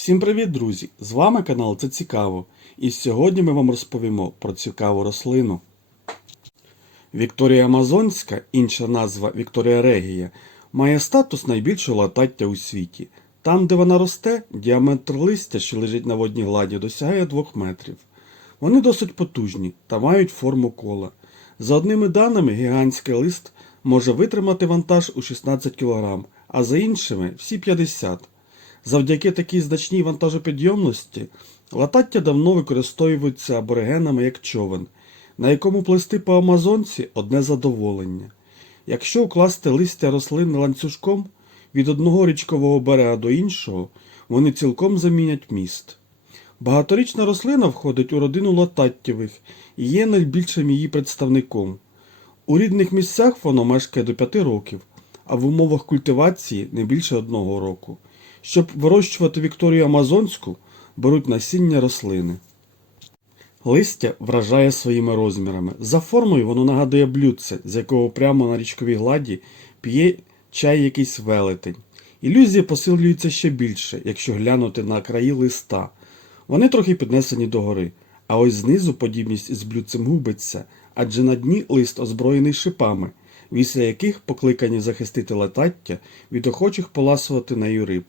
Всім привіт, друзі! З вами канал Це Цікаво. І сьогодні ми вам розповімо про цікаву рослину. Вікторія Амазонська, інша назва Вікторія Регія, має статус найбільшого латаття у світі. Там, де вона росте, діаметр листя, що лежить на водній гладі, досягає 2 метрів. Вони досить потужні та мають форму кола. За одними даними, гігантський лист може витримати вантаж у 16 кг, а за іншими всі 50 Завдяки такій значній вантажопідйомності латаття давно використовується аборигенами як човен, на якому плисти по Амазонці одне задоволення. Якщо укласти листя рослин ланцюжком від одного річкового берега до іншого, вони цілком замінять міст. Багаторічна рослина входить у родину лататтєвих і є найбільшим її представником. У рідних місцях воно мешкає до 5 років, а в умовах культивації не більше одного року. Щоб вирощувати Вікторію Амазонську, беруть насіння рослини. Листя вражає своїми розмірами. За формою воно нагадує блюдце, з якого прямо на річковій гладі п'є чай якийсь велетень. Ілюзія посилюється ще більше, якщо глянути на краї листа. Вони трохи піднесені догори, а ось знизу подібність із блюдцем губиться, адже на дні лист озброєний шипами, вісля яких покликані захистити летаття від охочих поласувати нею риб.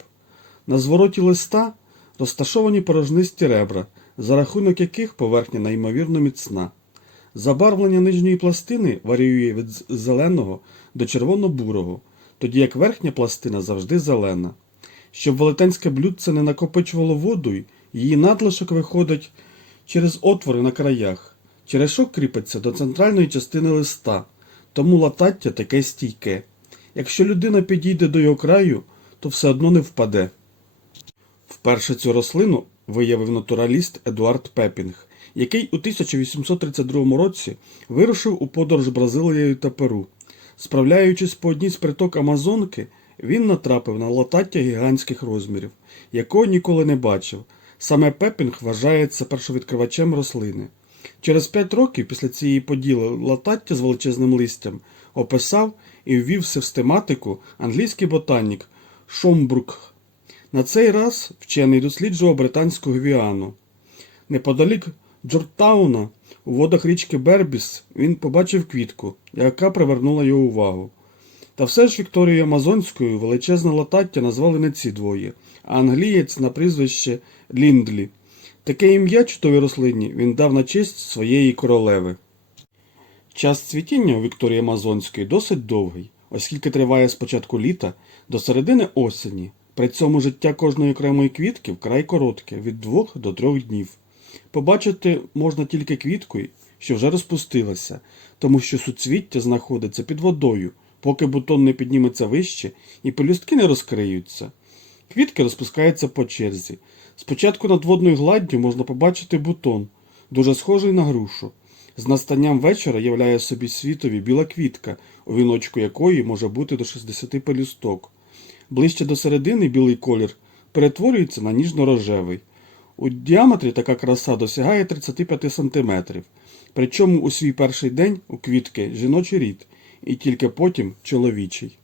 На звороті листа розташовані порожнисті ребра, за рахунок яких поверхня неймовірно міцна. Забарвлення нижньої пластини варіює від зеленого до червоно-бурого, тоді як верхня пластина завжди зелена. Щоб велетенське блюдце не накопичувало воду, її надлишок виходить через отвори на краях. Черешок кріпиться до центральної частини листа, тому латаття таке стійке. Якщо людина підійде до його краю, то все одно не впаде. Вперше цю рослину виявив натураліст Едуард Пепінг, який у 1832 році вирушив у подорож Бразилією та Перу. Справляючись по одній з приток Амазонки, він натрапив на латаття гігантських розмірів, якого ніколи не бачив. Саме Пепінг вважається першовідкривачем рослини. Через п'ять років після цієї поділи латаття з величезним листям описав і ввів систематику англійський ботанік Шомбрук. На цей раз вчений досліджував британську гвіану. Неподалік Джорджтауна, у водах річки Бербіс, він побачив квітку, яка привернула його увагу. Та все ж Вікторією Амазонською величезне латаття назвали не ці двоє, а англієць на прізвище Ліндлі. Таке ім'я чудовій рослині він дав на честь своєї королеви. Час цвітіння у Вікторії Амазонської досить довгий, оскільки триває з початку літа до середини осені. При цьому життя кожної окремої квітки вкрай коротке від двох до трьох днів. Побачити можна тільки квітку, що вже розпустилася, тому що суцвіття знаходиться під водою, поки бутон не підніметься вище і пелюстки не розкриються. Квітки розпускаються по черзі. Спочатку над водною гладдю можна побачити бутон, дуже схожий на грушу. З настанням вечора являє собі світові біла квітка, у віночку якої може бути до 60 пелюсток. Ближче до середини білий колір перетворюється на ніжно-рожевий. У діаметрі така краса досягає 35 см. Причому у свій перший день у квітки жіночий рід, і тільки потім чоловічий.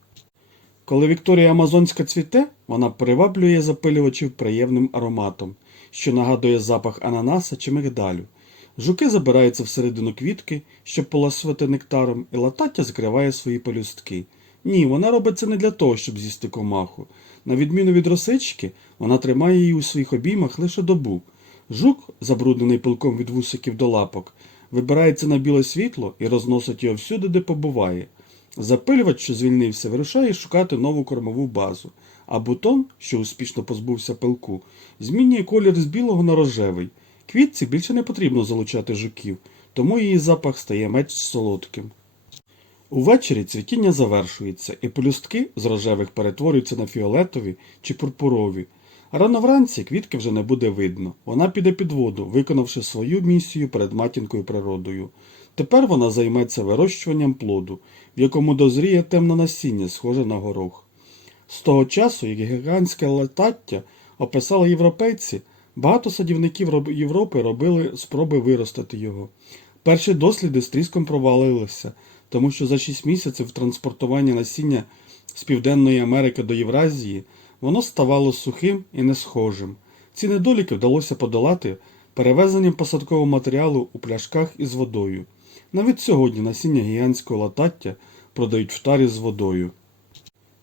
Коли Вікторія Амазонська цвіте, вона приваблює запилювачів приємним ароматом, що нагадує запах ананаса чи мигдалю. Жуки забираються всередину квітки, щоб поласувати нектаром, і латаття закриває свої пелюстки. Ні, вона робить це не для того, щоб з'їсти комаху. На відміну від росички, вона тримає її у своїх обіймах лише добу. Жук, забруднений пилком від вусиків до лапок, вибирається на біле світло і розносить його всюди, де побуває. Запилювач, що звільнився, вирушає шукати нову кормову базу, а бутон, що успішно позбувся пилку, змінює колір з білого на рожевий. Квітці більше не потрібно залучати жуків, тому її запах стає менш солодким. Увечері цвітіння завершується, і пелюстки з рожевих перетворюються на фіолетові чи пурпурові. Рано вранці квітки вже не буде видно. Вона піде під воду, виконавши свою місію перед матінкою природою. Тепер вона займеться вирощуванням плоду, в якому дозріє темне насіння, схоже на горох. З того часу, як гігантське латаття описали європейці, багато садівників Європи робили спроби виростити його. Перші досліди з тріском провалилися, тому що за 6 місяців транспортування насіння з Південної Америки до Євразії воно ставало сухим і несхожим. Ці недоліки вдалося подолати перевезенням посадкового матеріалу у пляшках із водою. Навіть сьогодні насіння гігантського латаття продають в тарі з водою.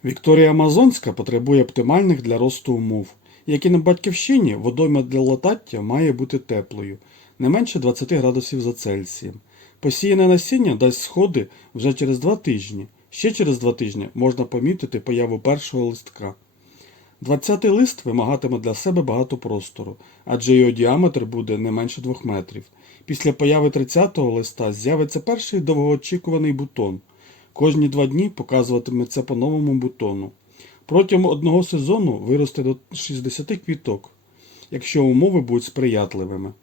Вікторія Амазонська потребує оптимальних для росту умов. Як і на батьківщині, водойма для латаття має бути теплою, не менше 20 градусів за Цельсієм. Посіяне насіння дасть сходи вже через два тижні. Ще через два тижні можна помітити появу першого листка. Двадцятий лист вимагатиме для себе багато простору, адже його діаметр буде не менше 2 метрів. Після появи 30-го листа з'явиться перший довгоочікуваний бутон. Кожні два дні показуватиметься по новому бутону. Протягом одного сезону виросте до 60 квіток, якщо умови будуть сприятливими.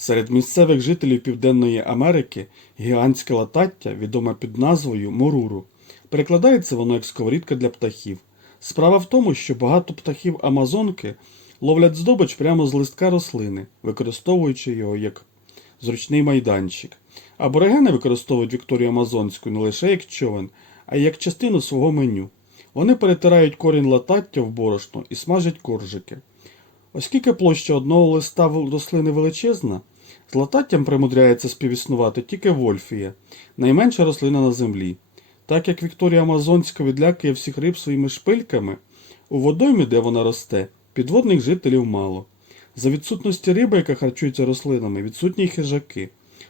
Серед місцевих жителів Південної Америки гігантське латаття, відоме під назвою моруру. Перекладається воно як сковорідка для птахів. Справа в тому, що багато птахів Амазонки ловлять здобич прямо з листка рослини, використовуючи його як зручний майданчик. Аборигени використовують Вікторію Амазонську не лише як човен, а й як частину свого меню. Вони перетирають корінь латаття в борошно і смажать коржики. Оскільки площа одного листа рослини величезна, з лататтям примудряється співіснувати тільки вольфія, найменша рослина на землі. Так як Вікторія Амазонська відлякує всіх риб своїми шпильками, у водоймі, де вона росте, підводних жителів мало. За відсутності риби, яка харчується рослинами, відсутні хижаки.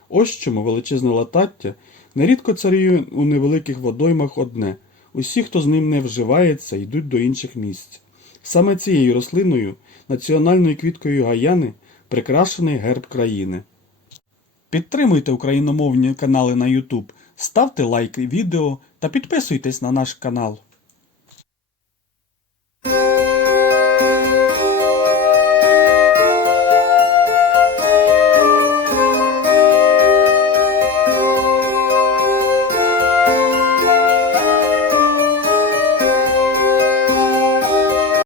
Ось чому величезне латаття нерідко царює у невеликих водоймах одне. Усі, хто з ним не вживається, йдуть до інших місць. Саме цією рослиною, національною квіткою Гаяни, прикрашений герб країни. Підтримуйте україномовні канали на YouTube, ставте лайки відео та підписуйтесь на наш канал.